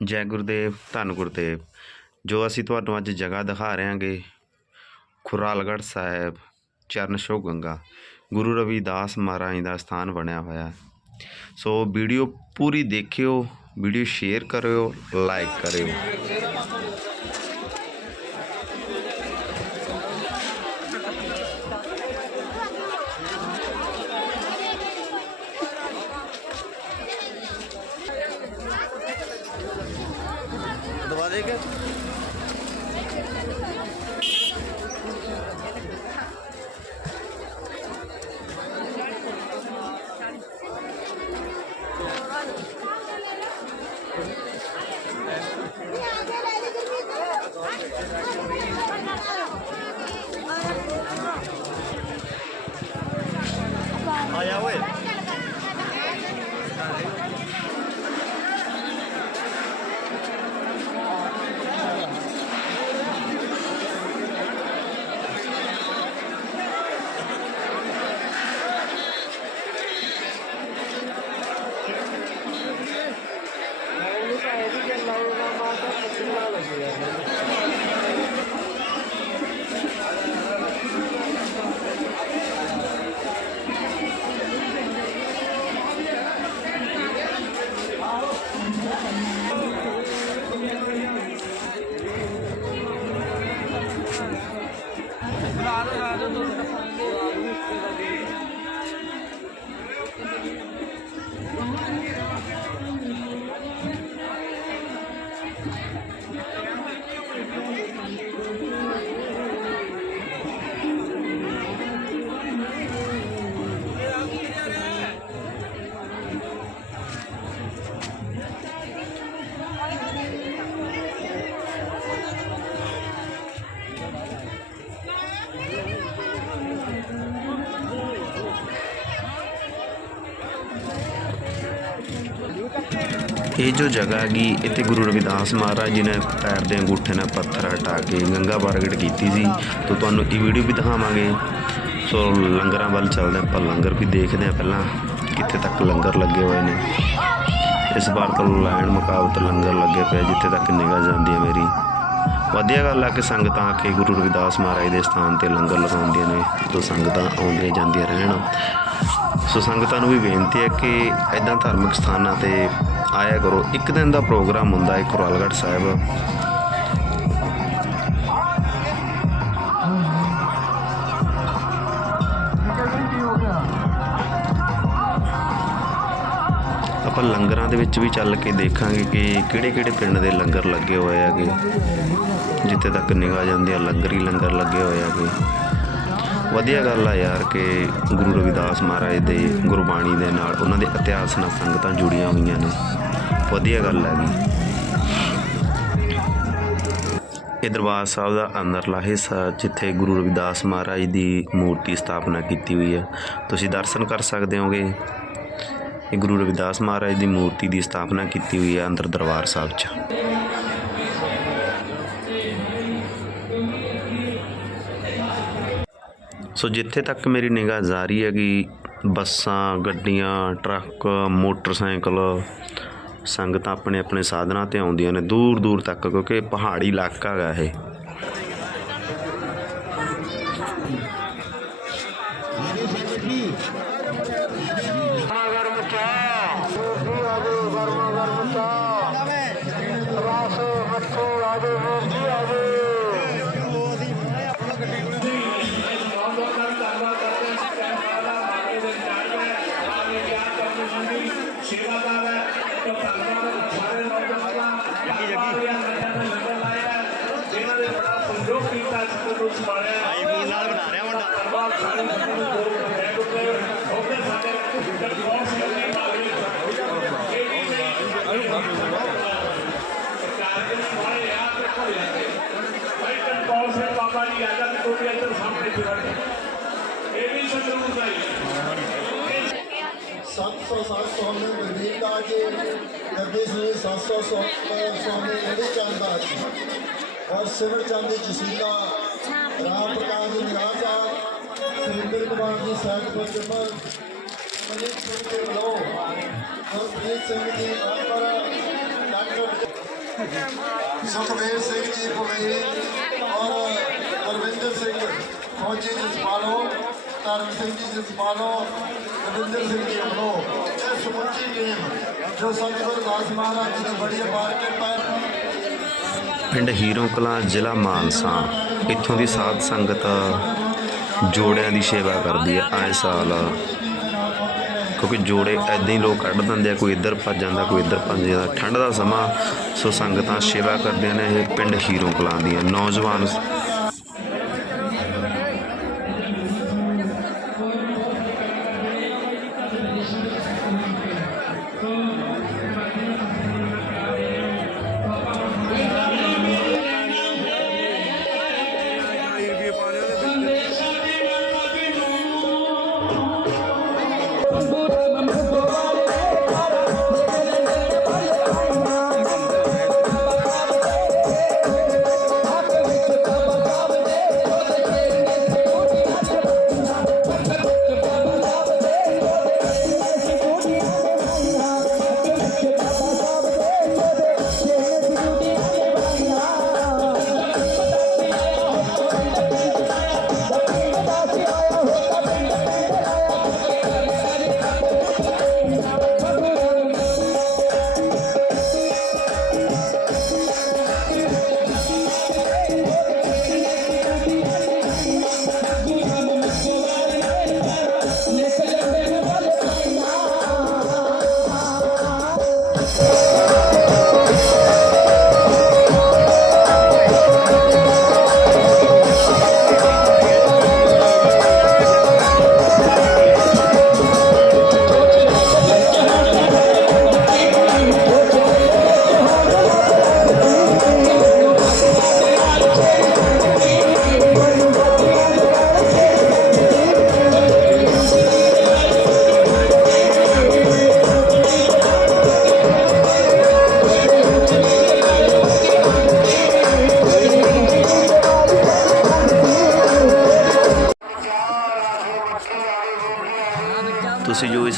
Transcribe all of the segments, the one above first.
ਜੈ ਗੁਰਦੇਵ, ਧੰਨ ਗੁਰਦੇਵ। ਜੋ ਅਸੀਂ ਤੁਹਾਨੂੰ ਅੱਜ ਜਗ੍ਹਾ ਦਿਖਾ ਰਹੇ ਹਾਂਗੇ ਖੁਰਾਲਗੜ੍ਹ ਸਾਹਿਬ, ਚਰਨ ਛੋਹ ਗੰਗਾ। ਗੁਰੂ ਰਵਿਦਾਸ ਮਹਾਰਾਜ ਦਾ ਸਥਾਨ ਬਣਿਆ ਹੋਇਆ। ਸੋ ਵੀਡੀਓ ਪੂਰੀ ਦੇਖਿਓ, ਵੀਡੀਓ ਸ਼ੇਅਰ ਕਰਿਓ, ਲਾਈਕ ਕਰਿਓ। ਦਵਾ ਦੇ ਕੇ ਆਇਆ ਇਹ ਜੋ ਜਗ੍ਹਾ ਹੈਗੀ, ਇੱਥੇ ਗੁਰੂ ਰਵਿਦਾਸ ਮਹਾਰਾਜ ਜੀ ਨੇ ਪੈਰ ਦੇ ਅੰਗੂਠੇ ਨਾਲ ਪੱਥਰ ਹਟਾ ਕੇ ਗੰਗਾ ਪ੍ਰਗਟ ਕੀਤੀ ਸੀ। ਤੋਂ ਤੁਹਾਨੂੰ ਇਹ ਵੀਡੀਓ ਵੀ ਦਿਖਾਵਾਂਗੇ। ਸੋ ਲੰਗਰਾਂ ਵੱਲ ਚੱਲਦੇ ਆਪਾਂ, ਲੰਗਰ ਵੀ ਦੇਖਦੇ ਹਾਂ ਪਹਿਲਾਂ, ਕਿੱਥੇ ਤੱਕ ਲੰਗਰ ਲੱਗੇ ਹੋਏ ਨੇ। ਇਸ ਵਾਰ ਤਾਂ ਲਾਈਨ ਮੁਕਾਬਤ ਲੰਗਰ ਲੱਗੇ ਪਏ ਜਿੱਥੇ ਤੱਕ ਨਿਗਾਹ ਜਾਂਦੀ ਹੈ ਮੇਰੀ। ਵਧੀਆ ਗੱਲ ਆ ਕਿ ਸੰਗਤਾਂ ਆ ਕੇ ਗੁਰੂ ਰਵਿਦਾਸ ਮਹਾਰਾਜ ਦੇ ਸਥਾਨ ਤੇ ਲੰਗਰ ਲਗਾਉਂਦੀਆਂ ਨੇ ਜਦੋਂ ਸੰਗਤਾਂ ਆਉਂਦੀਆਂ ਜਾਂਦੀਆਂ ਰਹਿਣ। ਸੋ ਸੰਗਤਾਂ ਨੂੰ ਵੀ ਬੇਨਤੀ ਹੈ ਕਿ ਐਦਾਂ ਧਾਰਮਿਕ ਸਥਾਨਾਂ ਤੇ ਆਇਆ ਕਰੋ। ਇੱਕ ਦਿਨ ਦਾ ਪ੍ਰੋਗਰਾਮ ਹੁੰਦਾ ਹੈ ਕੁਰਾਲਗੜ੍ਹ ਸਾਹਿਬ। ਆਪਾਂ ਲੰਗਰਾਂ ਦੇ ਵਿੱਚ ਵੀ ਚੱਲ ਕੇ ਦੇਖਾਂਗੇ ਕਿ ਕਿਹੜੇ ਕਿਹੜੇ ਪਿੰਡ ਦੇ ਲੰਗਰ ਲੱਗੇ ਹੋਏ ਹੈਗੇ। ਜਿੱਥੇ ਤੱਕ ਨਿਗਾਹ ਜਾਂਦੀ ਹੈ ਲੰਗਰ ਹੀ ਲੰਗਰ ਲੱਗੇ ਹੋਏ ਹੈਗੇ। ਵਧੀਆ ਗੱਲ ਆ ਯਾਰ ਕਿ ਗੁਰੂ ਰਵਿਦਾਸ ਮਹਾਰਾਜ ਦੇ ਗੁਰਬਾਣੀ ਦੇ ਨਾਲ ਉਹਨਾਂ ਦੇ ਇਤਿਹਾਸ ਨਾਲ ਸੰਗਤਾਂ ਜੁੜੀਆਂ ਹੋਈਆਂ ਨੇ। ਵਧੀਆ ਗੱਲ ਹੈਗੀ ਇਹ ਦਰਬਾਰ ਸਾਹਿਬ ਦਾ ਅੰਦਰਲਾ ਹਿੱਸਾ ਜਿੱਥੇ ਗੁਰੂ ਰਵਿਦਾਸ ਮਹਾਰਾਜ ਦੀ ਮੂਰਤੀ ਸਥਾਪਨਾ ਕੀਤੀ ਹੋਈ ਹੈ ਤੁਸੀਂ ਦਰਸ਼ਨ ਕਰ ਸਕਦੇ ਹੋਗੇ। ਇਹ ਗੁਰੂ ਰਵਿਦਾਸ ਮਹਾਰਾਜ ਦੀ ਮੂਰਤੀ ਦੀ ਸਥਾਪਨਾ ਕੀਤੀ ਹੋਈ ਹੈ ਅੰਦਰ ਦਰਬਾਰ ਸਾਹਿਬ 'ਚ। ਸੋ ਜਿੱਥੇ ਤੱਕ ਮੇਰੀ ਨਿਗਾਹ ਜਾਰੀ ਹੈਗੀ, ਬੱਸਾਂ, ਗੱਡੀਆਂ, ਟਰੱਕ, ਮੋਟਰਸਾਈਕਲ, ਸੰਗਤਾਂ ਆਪਣੇ ਆਪਣੇ ਸਾਧਨਾਂ ਤੇ ਆਉਂਦੀਆਂ ਨੇ ਦੂਰ ਦੂਰ ਤੱਕ, ਕਿਉਂਕਿ ਪਹਾੜੀ ਇਲਾਕਾ ਹੈਗਾ ਇਹ। 700 ਸਾਲ ਸੋਨੇ ਗੁਰਦੀਪ ਦਾ ਜੀ ਕਰਦੇ ਸੀ 700 ਸੋਨੇ ਇਹਦੇ ਚੰਦਾ ਜੀ ਔਰ ਸਿਮਰ ਚੰਦ ਜਸੀਲਾ ਰਾਮ ਪ੍ਰਕਾਸ਼ ਜੀ ਨਿਗਾਹ ਸਾਹਿਬ ਸੁਰਿੰਦਰ ਕੁਮਾਰ ਜੀ ਸਾਹਿਬ ਪਰ ਜਮਲ ਮਨੀਤ ਸਿੰਘ ਦੇ ਲੋ ਔਰ ਪ੍ਰੀਤ ਸਿੰਘ ਜੀ ਪਰ ਡਾਕਟਰ ਸੁਖਦੇਵ ਸਿੰਘ ਜੀ ਪੁਮੇਰੀ ਔਰ ਅਰਵਿੰਦਰ ਸਿੰਘ ਫੌਜੀ ਜਸਪਾਲੋ ਤਰਨ ਸਿੰਘ ਜੀ ਜਸਪਾਲੋ ਰਵਿੰਦਰ ਸਿੰਘ ਜੀ ਅਮਰੋ ਇਹ ਸਮੁੱਚੀ ਟੀਮ ਜੋ ਸੰਤ ਗੁਰਦਾਸ ਮਹਾਰਾਜ ਦੀ ਬੜੀ ਅਪਾਰ ਕਿਰਪਾ ਪਿੰਡ ਹੀਰੋ ਕਲਾਂ ਜ਼ਿਲ੍ਹਾ ਮਾਨਸਾ। ਇੱਥੋਂ ਦੀ ਸਾਧ ਸੰਗਤ ਜੋੜਿਆਂ ਦੀ ਸੇਵਾ ਕਰਦੀ ਹੈ ਆਏ ਸਾਲ। ਕਿਉਂਕਿ ਜੋੜੇ ਐਦਾਂ ਹੀ ਲੋਕ ਕੱਢ ਦਿੰਦੇ ਆ, ਕੋਈ ਇੱਧਰ ਭੱਜ ਜਾਂਦਾ, ਕੋਈ ਇੱਧਰ ਭੱਜ ਜਾਂਦਾ। ਠੰਡ ਦਾ ਸਮਾਂ, ਸੋ ਸੰਗਤਾਂ ਸੇਵਾ ਕਰਦੀਆਂ ਨੇ ਇਹ ਪਿੰਡ ਹੀਰੋ ਕਲਾਂ ਦੀਆਂ। ਨੌਜਵਾਨ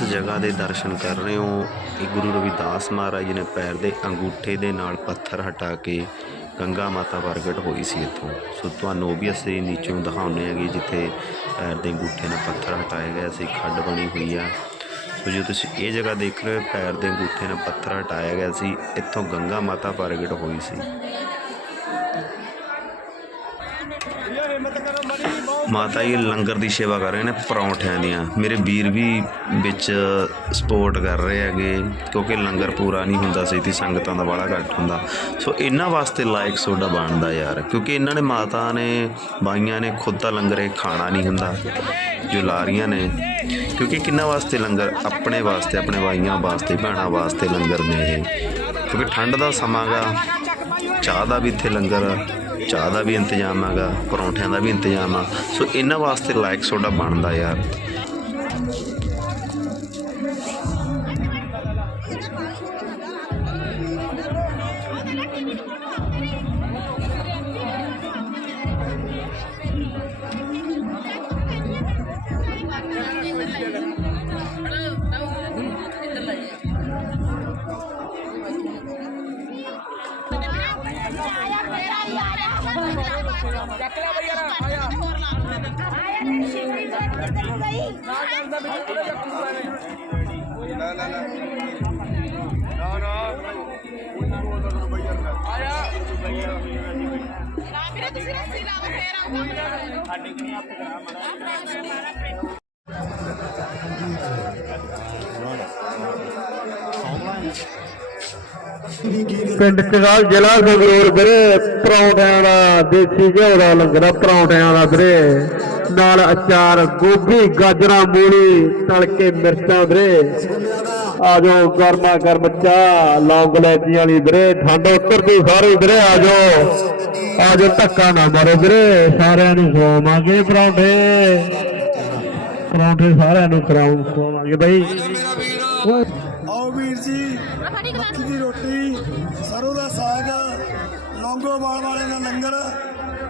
ਇਸ ਜਗ੍ਹਾ ਦੇ ਦਰਸ਼ਨ ਕਰ ਰਹੇ ਹੋ, ਇਹ ਗੁਰੂ ਰਵਿਦਾਸ ਮਹਾਰਾਜ ਜੀ ਨੇ ਪੈਰ ਦੇ ਅੰਗੂਠੇ ਦੇ ਨਾਲ ਪੱਥਰ ਹਟਾ ਕੇ ਗੰਗਾ ਮਾਤਾ ਪ੍ਰਗਟ ਹੋਈ ਸੀ ਇੱਥੋਂ। ਸੋ ਤੁਹਾਨੂੰ ਉਹ ਵੀ ਅਸੀਂ ਨੀਚੋਂ ਦਿਖਾਉਂਦੇ ਹੈਗੇ ਜਿੱਥੇ ਪੈਰ ਦੇ ਅੰਗੂਠੇ ਨਾਲ ਪੱਥਰ ਹਟਾਇਆ ਗਿਆ ਸੀ, ਖੱਡ ਬਣੀ ਹੋਈ ਆ। ਸੋ ਜੋ ਤੁਸੀਂ ਇਹ ਜਗ੍ਹਾ ਦੇਖ ਰਹੇ ਹੋ, ਪੈਰ ਦੇ ਅੰਗੂਠੇ ਨਾਲ ਪੱਥਰ ਹਟਾਇਆ ਗਿਆ ਸੀ, ਇੱਥੋਂ ਗੰਗਾ ਮਾਤਾ ਪ੍ਰਗਟ ਹੋਈ ਸੀ। ਮਾਤਾ ਜੀ ਲੰਗਰ ਦੀ ਸੇਵਾ ਕਰ ਰਹੇ ਨੇ ਪਰੌਂਠਿਆਂ ਦੀਆਂ। ਮੇਰੇ ਵੀਰ ਵੀ ਵਿੱਚ ਸਪੋਰਟ ਕਰ ਰਹੇ ਹੈਗੇ, ਕਿਉਂਕਿ ਲੰਗਰ ਪੂਰਾ ਨਹੀਂ ਹੁੰਦਾ ਸੀ ਤੇ ਸੰਗਤਾਂ ਦਾ ਬੜਾ ਘੱਟ ਹੁੰਦਾ। ਸੋ ਇਹਨਾਂ ਵਾਸਤੇ ਲਾਇਕ ਸੋਡਾ ਬਣਦਾ ਯਾਰ, ਕਿਉਂਕਿ ਇਹਨਾਂ ਨੇ ਮਾਤਾ ਨੇ, ਬਾਈਆਂ ਨੇ ਖੁਦ ਦਾ ਲੰਗਰ ਇਹ ਖਾਣਾ ਨਹੀਂ ਹੁੰਦਾ, ਜੋ ਲਾ ਰਹੀਆਂ ਨੇ। ਕਿਉਂਕਿ ਕਿੰਨਾ ਵਾਸਤੇ ਲੰਗਰ? ਆਪਣੇ ਵਾਸਤੇ, ਆਪਣੇ ਬਾਈਆਂ ਵਾਸਤੇ, ਭੈਣਾਂ ਵਾਸਤੇ ਲੰਗਰ ਨੇ ਇਹ। ਕਿਉਂਕਿ ਠੰਡ ਦਾ ਸਮਾਂ ਗਾ, ਚਾਹ ਦਾ ਵੀ ਇੱਥੇ ਲੰਗਰ ਚਾਹ ਦਾ ਵੀ ਇੰਤਜ਼ਾਮ ਹੈਗਾ, ਪਰੌਂਠਿਆਂ ਦਾ ਵੀ ਇੰਤਜ਼ਾਮ ਆ। ਸੋ ਇਹਨਾਂ ਵਾਸਤੇ ਲਾਇਕ ਤੁਹਾਡਾ ਬਣਦਾ ਯਾਰ। ਤੁਸੀਂ ਰੱਸੀ ਲਾ ਫੇਰ ਆਉਂਗਾ ਸਾਡੇ ਕਿ ਆਪ ਕਰਾ ਪਿੰਡ ਚਗਾਲ ਜ਼ਿਲ੍ਹਾ ਸੰਗਰੂਰ ਵੀਰੇ ਪਰੌਂਠਿਆਂ ਦਾ, ਦੇਸੀ ਘਿਓ ਦਾ ਲੰਗਰ ਆ, ਪਰੌਂਠਿਆਂ ਦਾ ਵੀਰੇ। ਨਾਲ ਅਚਾਰ, ਗੋਭੀ, ਗਾਜਰਾਂ, ਮੂਲੀ, ਤੜਕੇ ਮਿਰਚਾਂ ਵੀਰੇ। ਆ ਜਾਓ, ਗਰਮਾ ਗਰਮ ਲੌਂਗ ਲੈਚੀ ਵਾਲੀ ਵੀਰੇ, ਠੰਡ ਉਤਰਦੀ ਸਾਰੇ ਵੀਰੇ, ਆ ਜਾਓ। ਧੱਕਾ ਨਾ ਮਾਰੋ ਵੀਰੇ, ਸਾਰਿਆਂ ਨੂੰ ਖਵਾਵਾਂਗੇ ਪਰੌਂਠੇ। ਪਰੌਂਠੇ ਸਾਰਿਆਂ ਨੂੰ ਖਰਾਉਂ ਖਵਾਵਾਂਗੇ ਬਾਈ। ਆਓ ਵੀਰ ਜੀ, ਮੱਕੀ ਦੀ ਰੋਟੀ, ਸਰੋਂ ਦਾ ਸਾਗ ਲੌਂਗੋਵਾਲ ਵਾਲੇ ਦਾ ਲੰਗਰ,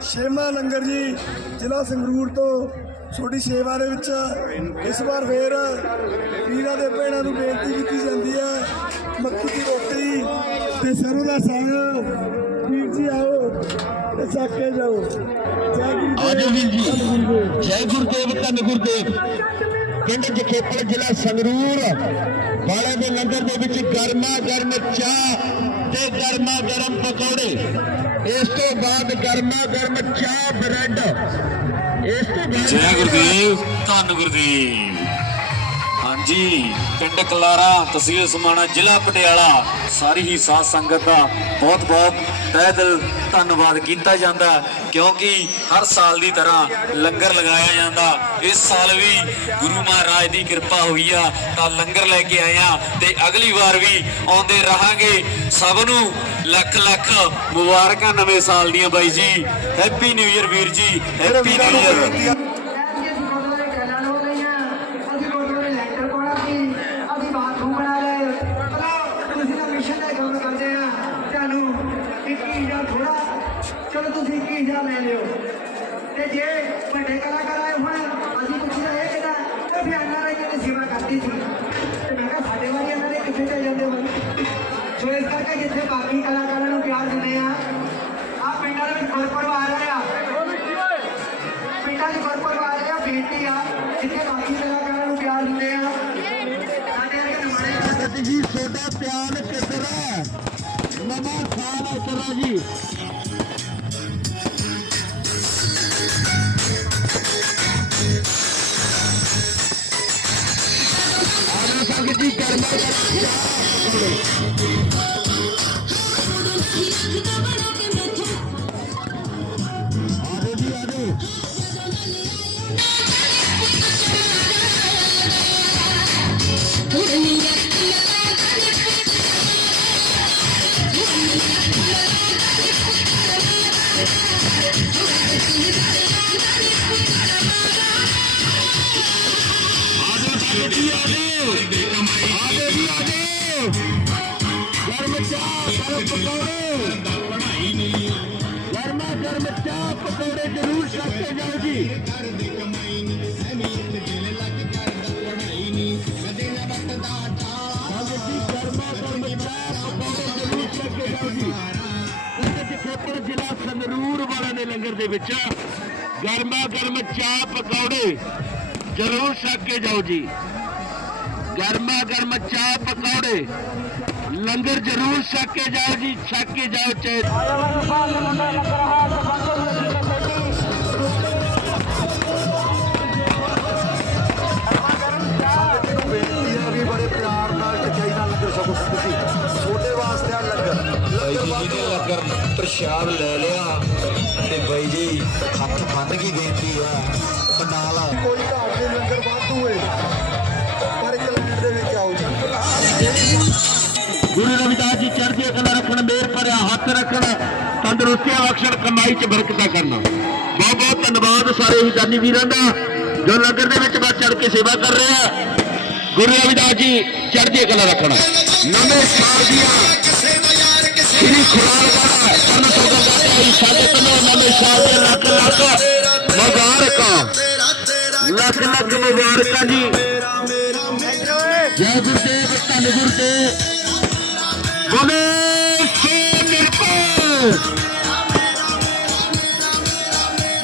ਛੇਵਾਂ ਲੰਗਰ ਜੀ, ਜ਼ਿਲ੍ਹਾ ਸੰਗਰੂਰ ਤੋਂ। ਛੋਟੀ ਸੇਵਾ ਦੇ ਵਿੱਚ ਇਸ ਵਾਰ ਫੇਰ ਵੀਰਾਂ ਦੇ ਭੈਣਾਂ ਨੂੰ ਬੇਨਤੀ ਕੀਤੀ ਜਾਂਦੀ ਹੈ ਮੱਕੀ ਦੀ ਰੋਟੀ ਤੇ ਸਰੋਂ ਦਾ ਸਾਗ। ਵੀਰ ਜੀ ਆਓ ਤੇ ਚੱਕ ਕੇ ਜਾਓ। ਜੈ ਗੁਰੂ ਵੀਰ ਜੀ। ਜੈ ਗੁਰਦੇਵ ਧੰਨ ਗੁਰਦੇਵ। ਪਿੰਡ ਜਖੇਪਰ ਜ਼ਿਲ੍ਹਾ ਸੰਗਰੂਰ ਵਾਲੇ ਦੇ ਲੰਗਰ ਦੇ ਵਿੱਚ ਗਰਮਾ ਗਰਮ ਚਾਹ ਤੇ ਗਰਮਾ ਗਰਮ ਪਕੌੜੇ। ਇਸ ਤੋਂ ਬਾਅਦ ਗਰਮਾ ਗਰਮ ਚਾਹ ਬ੍ਰੈਡ ਜੈ ਗੁਰਦੇਵ ਧੰਨ ਗੁਰਦੇਵ ਜੀ, ਪਿੰਡ ਕਲਾਰਾ, ਤਹਿਸੀਲ ਸਮਾਣਾ, ਜ਼ਿਲ੍ਹਾ ਪਟਿਆਲਾ, ਸਾਰੀ ਹੀ ਸਾਧ ਸੰਗਤ ਦਾ ਬਹੁਤ ਬਹੁਤ ਤਹਿ ਦਿਲ, ਧੰਨਵਾਦ ਕੀਤਾ ਜਾਂਦਾ, ਕਿਉਂਕਿ ਹਰ ਸਾਲ ਦੀ ਤਰ੍ਹਾਂ ਲੰਗਰ ਲਗਾਇਆ ਜਾਂਦਾ। ਇਸ ਸਾਲ ਵੀ ਗੁਰੂ ਮਹਾਰਾਜ ਦੀ ਕਿਰਪਾ ਹੋਈ ਆ, ਤਾਂ ਲੰਗਰ ਲੈ ਕੇ ਆਏ ਆ ਤੇ ਅਗਲੀ ਵਾਰ ਵੀ ਆਉਂਦੇ ਰਹਾਂਗੇ। ਸਭ ਨੂੰ ਲੱਖ ਲੱਖ ਮੁਬਾਰਕਾਂ ਨਵੇਂ ਸਾਲ ਦੀਆਂ ਬਾਈ ਜੀ। ਹੈਪੀ ਨਿਊ ਇਅਰ ਵੀਰ ਜੀ ਹੈਪੀ ਨਿਊ ਇਅਰ ਅਸੀਂ ਗੁਰਦੁਆਰੇ ਟੈਲਾਂ ਲੋ ਲਈਆਂ ਅਸੀਂ ਗੁਰਦੁਆਰੇ ਲੈਂਟਰ ਪਾਉਣਾ ਸੀ ਅਸੀਂ ਬਾਥਰੂਮ ਬਣਾ ਲਏ ਚਲੋ ਤੁਸੀਂ ਤਾਂ ਮਿਸ਼ਨ ਦਾ ਕੰਮ ਕਰਦੇ ਆ ਤੁਹਾਨੂੰ 21000 ਥੋੜਾ ਚਲੋ ਤੁਸੀਂ 21000 ਲੈ ਲਿਓ? ਤੇ ਜੇ ਵੱਡੇ ਕਲਾਕਾਰ ਆਏ ਹੋਣ, ਅਸੀਂ ਪੁੱਛਿਆ ਇਹ ਕਿਹਦਾ ਉਹ ਫਿਰ ਇਹਨਾਂ ਨੇ ਜਿਹੜੀ ਸੇਵਾ ਕਰਦੀ ਸੀ? ਤੇ ਮੈਂ ਕਿਹਾ, ਸਾਡੇ ਵਾਲੀ ਇਹਨਾਂ ਦੇ ਕਿੱਥੇ ਚਲੇ ਜਾਂਦੇ ਹੋ ਸੋ ਇਸ ਕਰਕੇ ਜਿੱਥੇ ਬਾਕੀ ਕਲਾਕਾਰਾਂ ਨੂੰ ਪਿਆਰ ਦਿੰਦੇ ਆ ਆ ਪਿੰਡਾਂ ਦੇ ਵਿੱਚ ਗੁਰਪੁਰਬ ਆ। ਰਿਹਾ ਪਿੰਡਾਂ 'ਚ ਗੁਰਪੁਰਬ ਆ ਰਿਹਾ ਬੇਨਤੀ ਆ, ਜਿੱਥੇ ਬਾਕੀ ਕਲਾਕਾਰਾਂ ਨੂੰ ਪਿਆਰ ਦਿੰਦੇ ਆ। ਜੀ, ਤੁਹਾਡਾ ਪਿਆਰ ਕਿੱਧਰ ਨਵਾਂ ਸਾਲ ਉਤਰਾ ਜੀ? ਚਾਹ ਗਰਮ ਪਕੌੜੇ ਗਰਮਾ ਗਰਮ ਚਾਹ ਪਕੌੜੇ ਜ਼ਰੂਰ ਛਕ ਕੇ ਜਾਓ ਜੀ ਗਰਮਾ ਗਰਮ ਜ਼ਿਲ੍ਹਾ ਸੰਗਰੂਰ ਵਾਲਿਆਂ ਦੇ ਲੰਗਰ ਦੇ ਵਿੱਚ ਗਰਮਾ ਗਰਮ ਚਾਹ ਪਕੌੜੇ ਜ਼ਰੂਰ ਛੱਕ ਕੇ ਜਾਓ ਜੀ ਗਰਮਾ ਗਰਮ ਚਾਹ ਪਕੌੜੇ। ਲੰਗਰ ਜ਼ਰੂਰ ਛਕ ਕੇ ਜਾਓ ਜੀ ਛਕ ਕੇ ਜਾਓ ਵੀ ਬੜੇ ਪਿਆਰ ਨਾਲ ਟਕਾਈ ਨਾਲ ਲੰਗਰ ਛਕੋ ਤੁਸੀਂ ਛੋਟੇ ਵਾਸਤੇ ਆ ਲੰਗਰ ਲੰਗਰ ਬੰਦ ਲੰਗਰ ਪ੍ਰਸ਼ਾਦ ਲੈ ਲਿਆ ਤੇ ਬਾਈ ਜੀ ਹੱਥ ਬੰਨ ਕੇ ਬੇਨਤੀ ਆ। ਪੰਡਾਲ ਕੋਈ ਘਾਟ ਨਹੀਂ ਲੰਗਰ ਵਾਧੂ ਹੈ ਗੁਰੂ ਜੀ ਚੜ੍ਹਦੀ ਕਲਾ ਰੱਖਣ, ਮੇਰ ਭਰਿਆ, ਹੱਥ ਰੱਖਣ, ਤੰਦਰੁਸਤੀਆਂ ਬਖਸ਼ਣ, ਕਮਾਈ ਚ ਬਰਕਤਾਂ ਕਰਨਾ। ਬਹੁਤ ਬਹੁਤ ਧੰਨਵਾਦ ਸਾਰੇ ਹੀ ਦਾਨੀ ਵੀਰਾਂ ਦਾ, ਜੋ ਲੰਗਰ ਦੇ ਵਿੱਚ ਵੱਧ ਚੜ ਕੇ ਸੇਵਾ ਕਰ ਰਹੇ ਗੁਰੂ ਰਵਿਦਾਸ ਜੀ, ਚੜ੍ਹਦੀ ਕਲਾ ਰੱਖਣਾ। ਨਵੇਂ ਸਾਲ ਦੀਆਂ ਸ੍ਰੀ ਖੁਰਾਲਗੜ੍ਹ ਤਨ ਸੋਗੰਦਾ ਸਾਡੇ ਕੋਲੋਂ ਨਵੇਂ ਸਾਲ ਦੇ ਲੱਖ ਲੱਖ ਮੁਬਾਰਕਾਂ। ਲੱਖ ਲੱਖ ਮੁਬਾਰਕਾਂ ਜੀ। ਜੈ ਗੁਰਦੇਵ, ਧੰਨ ਗੁਰਦੇਵ। ਬੋਲੇ ਸੋ ਨਿਰਭੈ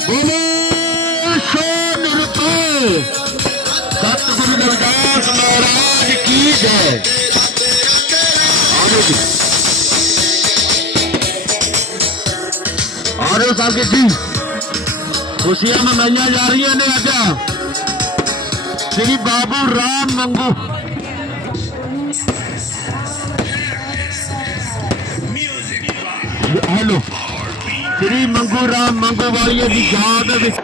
ਬੋਲੇ ਸੋ ਨਿਰਭੈ ਸਤਿਗੁਰੂ ਰਵਿਦਾਸ ਮਹਾਰਾਜ ਕੀ ਜੈ ਆਜੋ ਜੀ ਆਜੋ ਸੰਗਤ ਜੀ ਖੁਸ਼ੀਆਂ ਮਨਾਈਆਂ ਜਾ ਰਹੀਆਂ ਨੇ ਅੱਜ ਸ੍ਰੀ ਬਾਬੂ ਰਾਮ ਮੰਗੂ ਸ੍ਰੀ ਮੰਗੂ ਰਾਮ ਮੰਗੂ ਵਾਲੀਏ ਦੀ ਯਾਦ ਵਿੱਚ